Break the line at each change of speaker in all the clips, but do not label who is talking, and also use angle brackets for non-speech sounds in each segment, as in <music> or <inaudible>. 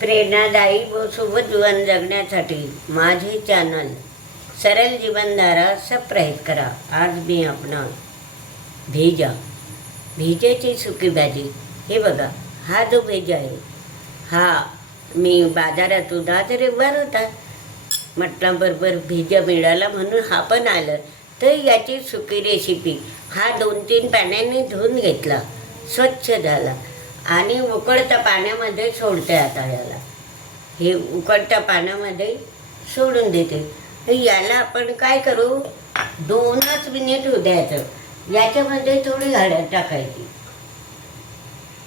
प्रेरणादायी व सोबत जीवन जगण्यासाठी माझे चॅनल सरल जीवनधारा सबस्क्राईब करा. आज मी आपणा भेजा. भेजाची सुकी भाजी. हे बघा हा जो भेजा आहे हा मी बाजारातून आज बरं होता म्हटल्याबरोबर भेजा मिळाला म्हणून हा पण आलं. तर याची सुकी रेसिपी हा दोन तीन पाण्याने धुवून घेतला. स्वच्छ झाला. आणि उकडत्या पाण्यामध्ये सोडते आता याला. हे उकडत्या पाण्यामध्ये सोडून देते. तर याला आपण काय करू? दोनच मिनिट होऊ द्यायचं याच्यामध्ये थोडी हळद टाकायची.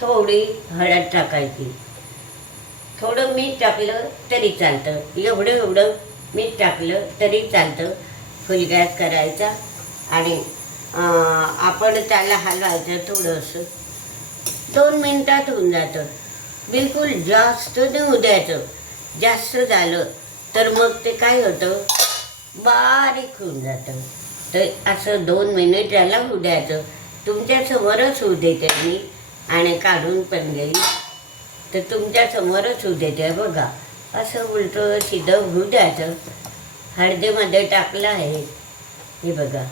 थोडी हळद टाकायची. थोडं मीठ टाकलं तरी चालतं. एवढं एवढं मीठ टाकलं तरी चालतं. फुल गॅस करायचा आणि आपण त्याला हलवायचं थोडंसं. दोन मिनटात होऊन जातं. बिलकुल जास्त नाही होऊ द्यायचं जास्त झालं तर मग ते काय होतं? बारीक होऊन जातं. तर असं दोन मिनिट त्याला होऊ द्यायचं तुमच्यासमोरच होऊ देते मी आणि काढून पण घेईल. तर तुमच्यासमोरच होऊ देते बघा. असं उलटं सिधं होऊ द्यायचं. हळदीमध्ये टाकलं आहे. हे बघा.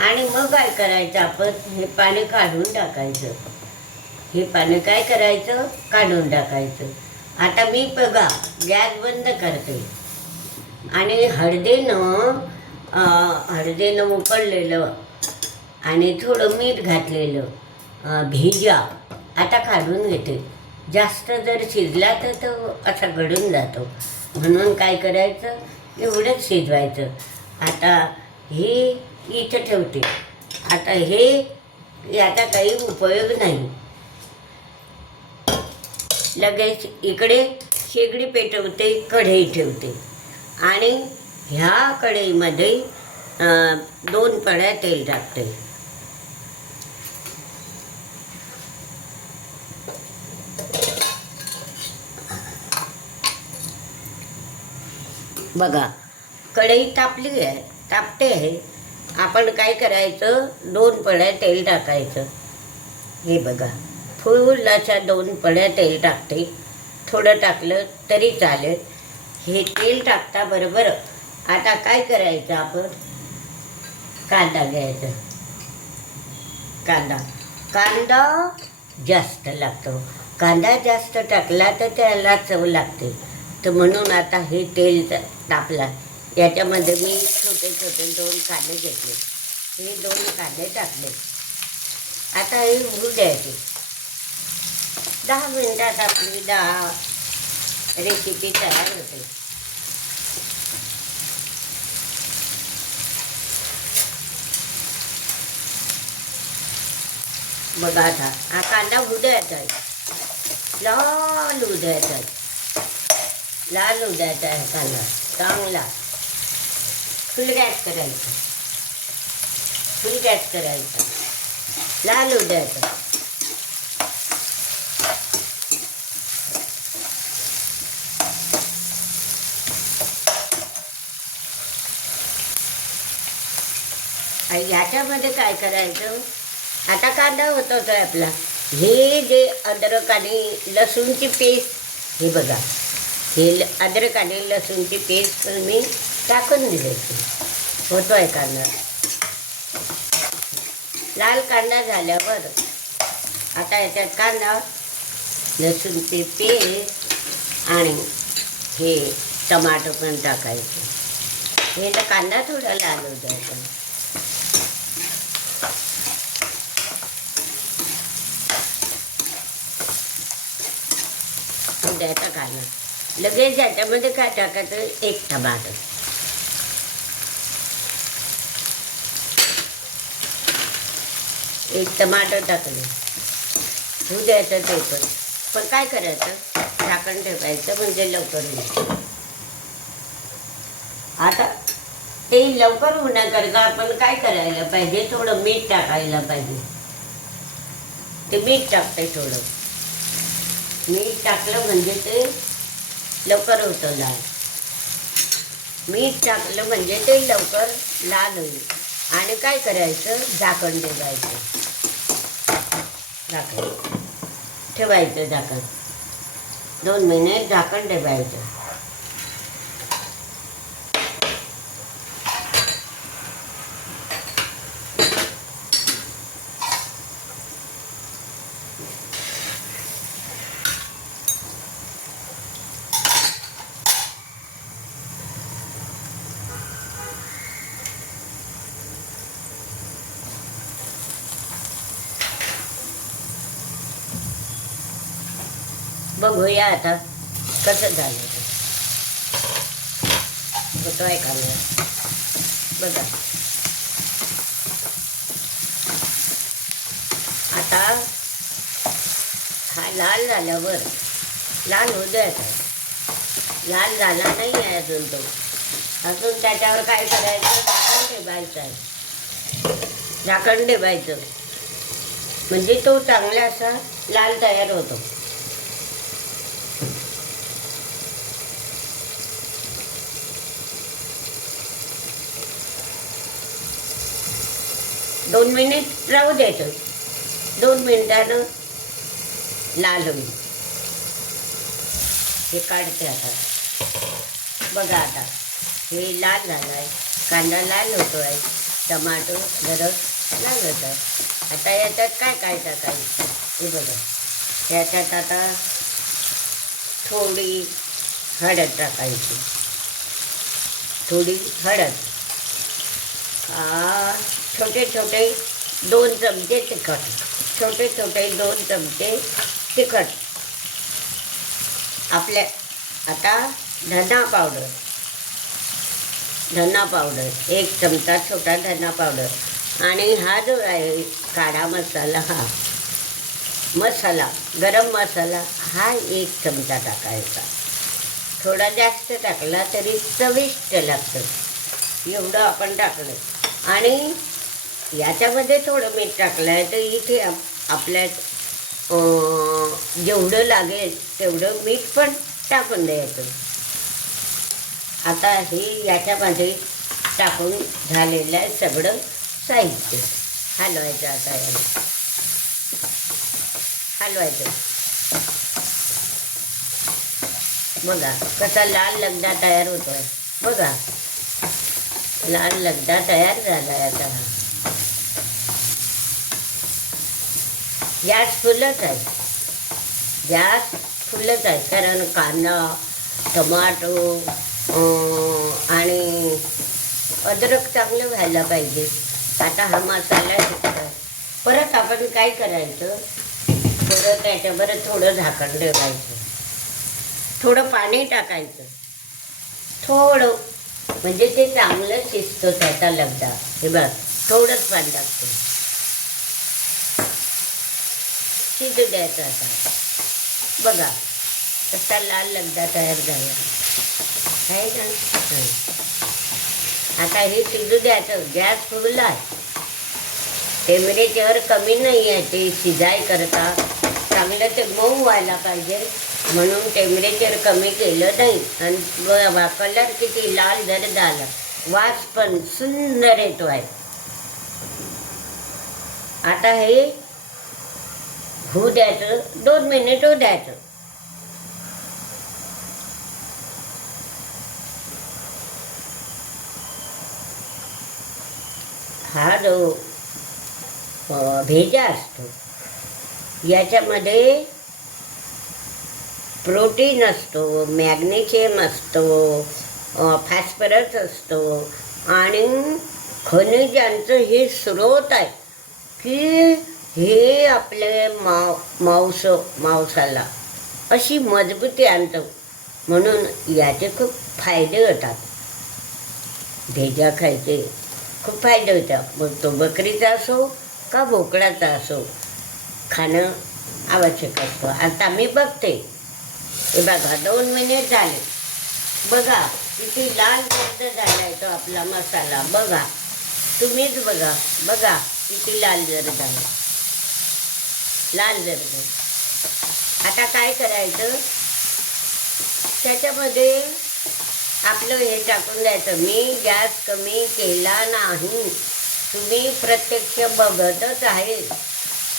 आणि मग काय करायचं आपण? हे पाणी काढून टाकायचं. हे पाणी काय करायचं? काढून टाकायचं. आता मी बघा गॅस बंद करते. आणि हळदीनं हळदीनं उकडलेलं आणि थोडं मीठ घातलेलं भिजा आता काढून घेते. जास्त जर शिजला तर तो असा घडून जातो. म्हणून काय करायचं? एवढंच शिजवायचं. आता हे इथं ठेवते. आता हे याचा काही उपयोग नाही. लगेच इकडे शेगडी पेटवते कढई ठेवते. आणि ह्या कढईमध्ये दोन पड्या तेल टाकते. बघा कढई तापली आहे तापते आहे. आपण काय करायचं? दोन पड्या तेल टाकायचं. हे बघा. फुल दोन पळ्या तेल टाकते. थोडं टाकलं तरी चालेल. हे तेल टाकता बरोबर. आता काय करायचं आपण? कांदा घ्यायचा. कांदा. कांदा जास्त लागतो. कांदा जास्त टाकला तर त्याला चव लागते. तर म्हणून आता हे तेल तापला. याच्यामध्ये मी छोटे छोटे दोन कांदे घेतले. हे दोन कांदे टाकले. आता हे उभू द्यायचे. दहा मिनिटात आपली रेसिपी तयार होते. हा लाल आहे लाल कांदा, चांगला. फुल गॅस करायचा. फुल गॅस करायचा. लाल होऊ ह्याच्यामध्ये काय करायचं? आता कांदा होतो आहे आपला. हे जे अद्रक आणि लसूणची पेस्ट हे बघा. हे ल- अद्रक आणि लसूणची पेस्ट मी टाकून दिल्याची होतो आहे कांदा. लाल कांदा झाल्यावर आता याच्यात कांदा लसूणची पेस्ट आणि हे टमाटो पण टाकायचे. हे तर कांदा थोडा लाल होऊ द्यायचा द्यायचा लगेच त्याच्यामध्ये काय टाकायचं? एक टमाटर एक टमाटर टाकले. होऊ द्यायचं ते पण. पण काय करायचं? झाकण ठेवायचं म्हणजे लवकर होईल. आता ते लवकर होण्याकरता आपण काय करायला पाहिजे? थोडं मीठ टाकायला पाहिजे. ते मीठ टाकते थोडं. मीठ टाकलं म्हणजे ते लवकर होतं लाल. मीठ टाकलं म्हणजे ते लवकर लाल होईल. आणि काय करायचं? झाकण ठेवायचं. झाकण. ठेवायचं झाकण. दोन महिने झाकण ठेवायचं. बघूया आता. कसं झालं ते? होतोय कांदा बघा. आता हा लाल झाल्यावर लाल होऊ द्यायचा लाल झाला नाही आहे अजून तो. अजून त्याच्यावर काय करायचं? झाकण ठेवायचं आहे. झाकण ठेवायचं. म्हणजे तो चांगला असा लाल तयार होतो. दोन मिनिट राहू द्यायचं. दोन मिनिटानं लाल होईल. हे काढते आता. बघा आता. हे लाल झालं आहे कांदा लाल होतो आहे टमाटो गरज लाल होत आहे आता याच्यात काय काय टाकायचं? हे बघा. याच्यात आता थोडी हळद टाकायची. थोडी हळद. छोटे छोटे दोन चमचे तिखट. छोटे छोटे दोन चमचे तिखट. आपल्या आता धना पावडर. धना पावडर. एक चमचा छोटा धना पावडर. आणि हा जो आहे काळा मसाला हा मसाला गरम मसाला हा एक चमचा टाकायचा. थोडा जास्त टाकला तरी चविष्ट लागतं. एवढं आपण टाकलं. आणि याच्यामध्ये थोडं मीठ टाकलं आहे तर इथे आप- आपल्या जेवढं लागेल तेवढं मीठ पण टाकून द्यायचं. आता हे याच्यामध्ये टाकून झालेलं आहे सगळं साहित्य. हलवायचं आता याला. हलवायचं. बघा कसा लाल लगदा तयार होतोय. बघा. लाल लगदा तयार झालाय आता गॅस फुलच आहे. गॅस फुलच आहे. कारण कांदा टमाटो आणि अद्रक चांगलं व्हायला पाहिजे. आता हा मसाला शिकतोय. परत आपण काय करायचं? परत त्याच्यावर थोडं झाकण ठेवायचं. थोडं पाणी टाकायचं. थोडं. म्हणजे ते चांगलं शिजतं त्याचा लगदा. हे बघ थोडंच पाणी टाकतो शिजू द्यायचं आता. बघा कसा लाल लगदा तयार झाला. आहे का आता हे शिजू द्यायचं. गॅस फुगला आहे. टेम्परेचर कमी नाही आहे. ते शिजाय करता चांगलं ते मऊ व्हायला पाहिजे. म्हणून टेम्परेचर कमी केलं नाही. आणि कलर किती लाल जर झाला वास पण सुंदर येतो आहे आता हे होऊ द्यायचं दोन मिनिट होऊ द्यायचं. हा जो भेजा असतो याच्यामध्ये प्रोटीन असतो मॅग्नेशियम असतो फॉस्फरस असतो आणि खनिजांचं हे स्रोत आहे की हे आपले माव मांस मांसाला अशी मजबूती आणतं. म्हणून याचे खूप फायदे होतात. भेजा खायचे खूप फायदे होतात. मग तो बकरीचा असो का बोकडाचा असो खाणं आवश्यक असतं. आता मी बघते. हे बघा दोन मिनिट झाले. बघा किती लाल गर्द झालाय तो आपला मसाला. बघा तुम्हीच बघा. बघा किती लाल जर झाला. लाल जर आता काय करायचं? त्याच्यामध्ये आपलं हे टाकून द्यायचं. मी गॅस कमी केला नाही. तुम्ही प्रत्यक्ष बघतच आहे.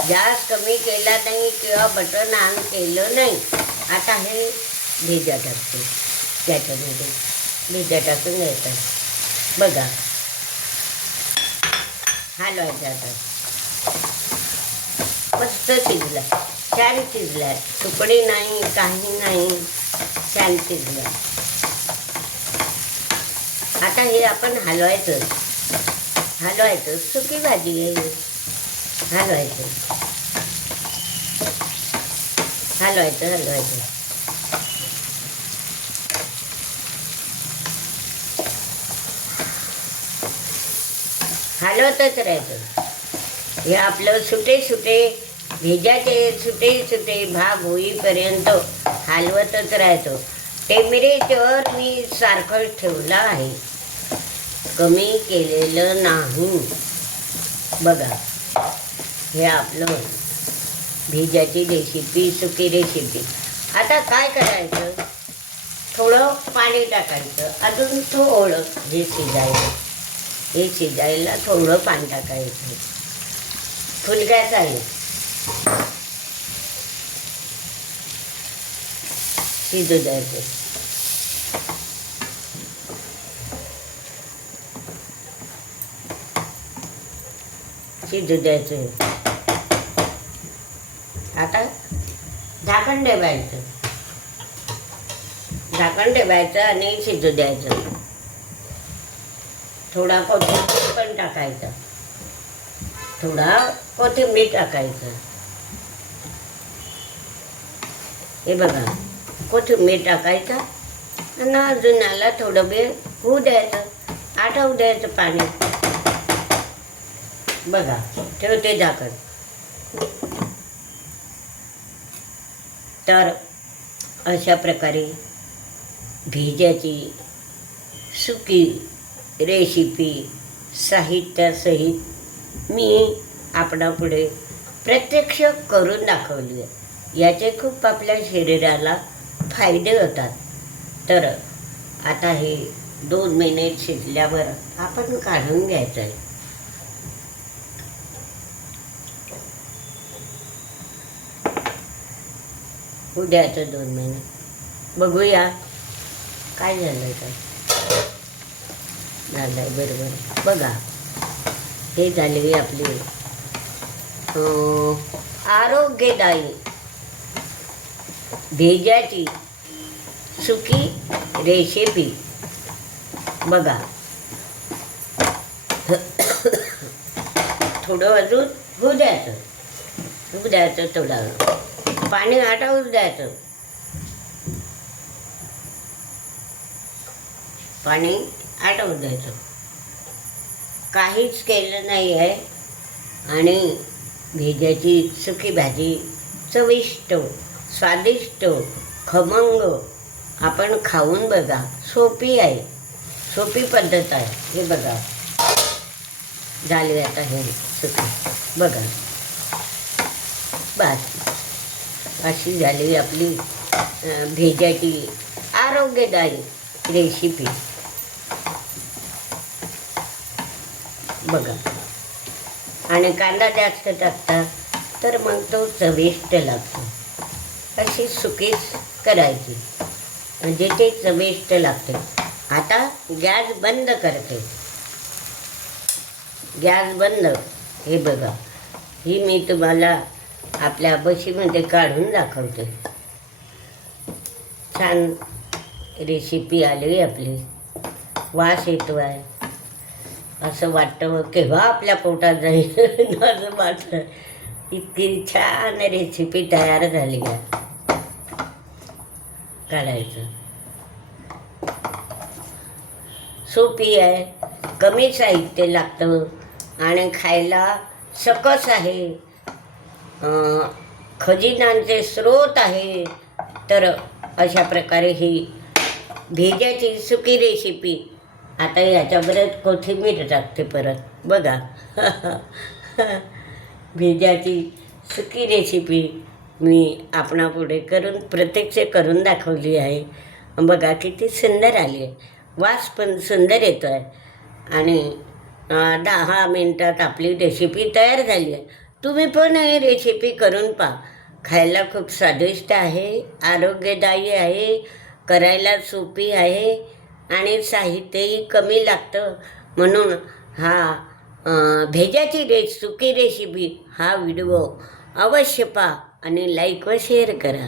गॅस कमी केला नाही किंवा बटन ऑन केलं नाही. आता हे भिजा टाकते. त्याच्यामध्ये भिजा टाकून द्यायचं. बघा. हलवायचं आता. मस्त शिजलं. छान शिजलं. तुकडे नाही काही नाही. छान शिजलं. आता हे आपण हलवायचं. हलवायचं. सुकी भाजी आहे हलवायचं. हलवायचं हलवायचं. हलवतच राहायचं. हे आपलं सुटे सुटे भेजाचे सुटे सुटे भाग होईपर्यंत हलवतच राहायचो टेम्परेचर मी सारखं ठेवलं आहे. कमी केलेलं नाही. बघा हे आपलं भेजाची रेसिपी सुकी रेसिपी आता काय करायचं? थोडं पाणी टाकायचं. अजून थोडं हे शिजायला. हे शिजायला थोडं पाणी टाकायचं. फुलक्याचं आहे. शिजू द्यायचं शिजू द्यायचं आता झाकण ठेवायचं झाकण ठेवायचं आणि शिजू द्यायचं थोडा कोथिंबीर पण टाकायचा थोडा कोथिंबीर टाकायचं हे बघा कोथिंबीर टाकायचा आणि अजून आला थोडं वेळ होऊ द्यायचं आठवू द्यायचं पाणी. बघा ठेवते झाकण. तर अशा प्रकारे भिज्याची सुकी रेसिपी साहित्यासहित मी आपणापुढे प्रत्यक्ष करून दाखवली आहे. याचे खूप आपल्या शरीराला फायदे होतात. तर आता हे दोन महिने शिजल्यावर आपण काढून घ्यायचं आहे उद्याचं दोन महिने. बघूया काय झालं का झालं आहे बरोबर. बघा. हे झाली आपली आरोग्यदायी. भेजाची सुकी रेसिपी. बघा. थोडं अजून होऊ द्यायचं. होऊ द्यायचं थोडं पाणी आटवू द्यायचं. पाणी आटवू द्यायचं. काहीच केलं नाही आहे. आणि भेजाची सुकी भाजी चविष्ट. स्वादिष्ट खमंग. आपण खाऊन बघा. सोपी आहे. सोपी पद्धत आहे. हे बघा. झाली आता हे सुकी. बघा. बस. अशी झाली आपली भेजाची आरोग्यदायी रेसिपी बघा. आणि कांदा जास्त टाकता तर मग तो चविष्ट लागतो. अशी सुकेच करायची. म्हणजे ते चविष्ट लागते. आता गॅस बंद करते. गॅस बंद. हे बघा. ही मी तुम्हाला आपल्या बशीमध्ये काढून दाखवते. छान रेसिपी आली आपली. वास येतो आहे असं वाटतं केव्हा आपल्या पोटात जाईल. <laughs> असं वाटतं. इतकी छान रेसिपी तयार झाली आहे. काढायचं. सोपी आहे. कमी साहित्य लागतं आणि खायला सकस आहे. खजिनांचे स्रोत आहे. तर अशा प्रकारे ही भेज्याची सुकी रेसिपी आता याच्याबरोबर कोथिंबीर टाकते परत. बघा. <laughs> भेज्याची सुकी रेसिपी मी आपणापुढे करून प्रत्यक्ष करून दाखवली आहे. बघा किती सुंदर आली आहे. वास पण सुंदर येतो आहे आणि दहा मिनटात आपली रेसिपी तयार झाली आहे. तुम्ही पण ही रेसिपी करून पहा. खायला खूप स्वादिष्ट आहे आरोग्यदायी आहे करायला सोपी आहे आणि साहित्यही कमी लागतं. म्हणून हा भेजाची रे सुकी रेसिपी हा व्हिडिओ अवश्य पहा. आणि लाईक व शेअर करा.